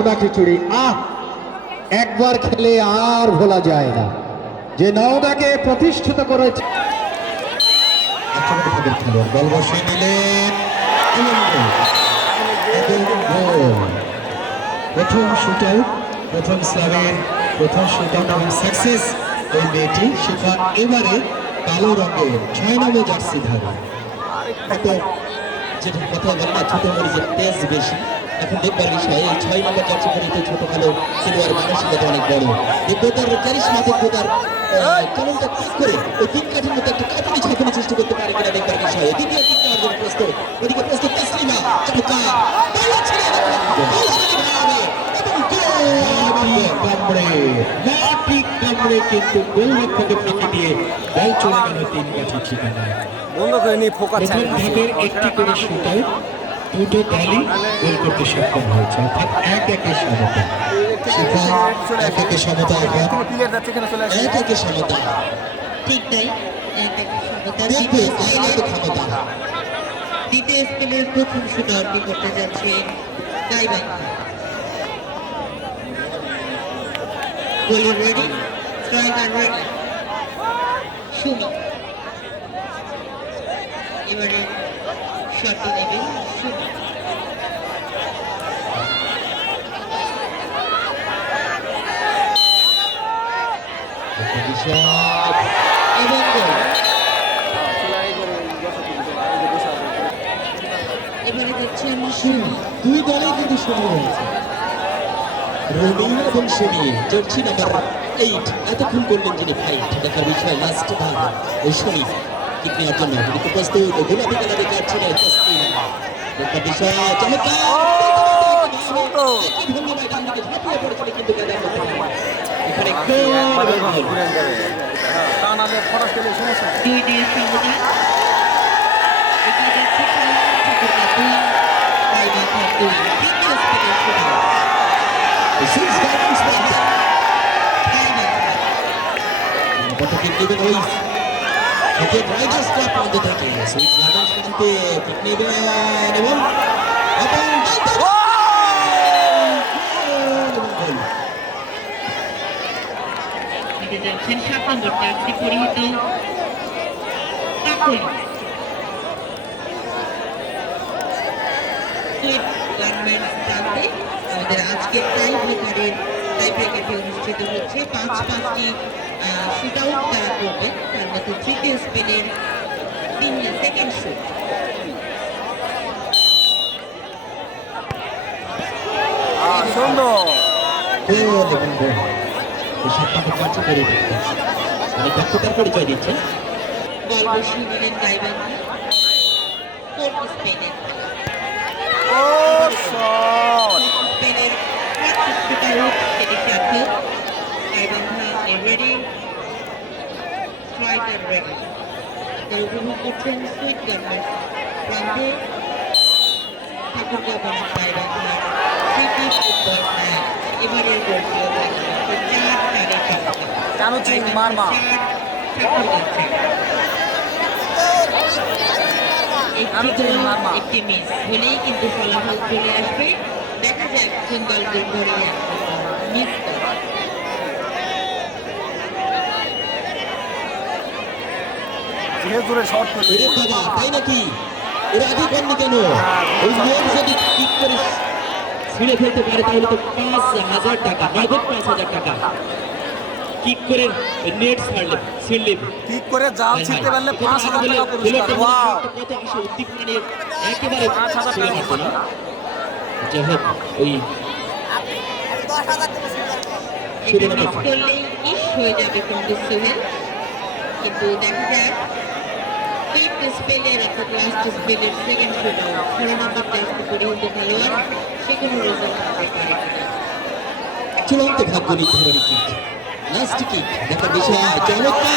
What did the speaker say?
ভুনা খিচুড়ি একবার খেলে আর ভোলা যায় না। যে নওদাকে প্রতিষ্ঠিত করেছে বল বসিয়ে নিলেন প্রথম শুট আউট, প্রথম স্ল্যাবের প্রথম শুট আউট এবং সাকসেস এই মেয়েটি। সেখান এবারে কালো রঙের 6 নম্বর জার্সি ধারী। যেটা কথা বলে না ছোট মরিচের তেজ বেশি, এখন দেখবার বিষয় এই 6 নম্বর জার্সি পরিতে ছোট কালো সিলভার মানসিকতা অনেক বড়। দেখবো তার ক্যারিশমা, দেখবো তার চলনটা ঠিক করে ওই তিন কাঠির মধ্যে একটা কাঠানি ছাপানি সৃষ্টি করতে পারে কিনা দেখবার বিষয়। দ্বিতীয় দিক নেওয়ার জন্য প্রস্তুত, ওদিকে প্রস্তুত তাসলিমা, চমৎকার কিন্তু গোলরক্ষকের ফাঁকি দিয়ে বল চলে গেল 3 কাঠির ঠিকানায়। একটি করে শুট আউট, দুটো দলই গোল করতে সক্ষম হয়েছে, অর্থাৎ 1-1 সমতা। সেখানে 1-1 সমতা, এখন 1-1 সমতা। ঠিক তাই, সমতা। দেখবে আইনত ক্ষমতা। দ্বিতীয় স্পেনের প্রথম শুট আউটটি করতে যাচ্ছে গাইবান্ধা। গোলার রেডি, স্ট্রাইকার রেডি, সুমি। এবারে শটটি নেবেন সুমি। এবং গোল। এবারে দেখছেন সুমি। দুই দলেই কিন্তু শুরু হয়েছে, রবি এবং সুমি। জার্সি নাম্বার 8 এতক্ষণ করলেন যিনি ফাইট, দেখার বিষয় লাস্ট ভাগ ওই সুমি কিক নেওয়ার জন্য কিন্তু প্রস্তুত। গোলাপি কালারের কার্ড ছিল তাসলিমা, দেখার বিষয় চমৎকার ধন্যবাদ। ডান দিকে ঝাঁপিয়ে পড়েছিল কিন্তু গাদার মধ্যে এখানে দুই দুই সমতা। এগিয়ে যাচ্ছে দুই, গাইবান্ধা 2। দ্বিতীয় স্পেনের শুট আউট। যাচ্ছেন 7 নম্বর জার্সি পরিহিত কাকলি। গার্মেন্টস প্রান্তে আমাদের আজকের টাই ব্রেকারটি অনুষ্ঠিত হচ্ছে। 5-5টি শুট আউট তারা করবেন, তার মধ্যে তৃতীয় স্পেনের সেকেন্ড শুট। পরিচয় দিচ্ছেন বল বসিয়ে নিলেন গাইবান্ধা। ফোর্থ স্পেনের স্পেনের শুট আউট, সেটি circle. Gaibandha ready, striker ready. তার উপভোগ করছেন সুইট গার্মেন্টস প্রান্তে ঠাকুরগাঁও বনাম গাইবান্ধা সিটি ফুটবল ম্যাচ। এবারের গোলটিও থাকছে 4-4 একটি মিস হলেই কিন্তু ফলাফল চলে আসবে। দেখা যায় কোন দল গোল করে মিস করে। তাই নাকি? এর আগে করেনি কেন? ওই লোক যদি ঠিক করে ছিঁড়ে ফেলতে পারে তাহলে তো 5,000 টাকা, নগদ 5,000 টাকা। কিক করে নেট ছিঁড়লে ঠিক করে জাল ছিঁড়তে পারলে 5,000 টাকা পুরস্কার। ওয়াও, কত আশা উদ্দীপনা নিয়ে একেবারে 5,000 টাকা দিত না। যাই হোক ওই মিস করলেই ইস হয়ে যাবে কিন্তু সোহেল। কিন্তু দেখা যাক ফিফথ স্পেলের অর্থাৎ লাস্ট স্পেলের সেকেন্ড শুট আউট 16 নম্বর জার্সি পরিহিত খেলোয়াড় সে কোনো রেজাল্ট করতে পারে কিনা। চূড়ান্ত ভাগ্য নির্ধারণী কিক, লাস্ট কিক দেখার বিষয়। চমৎকার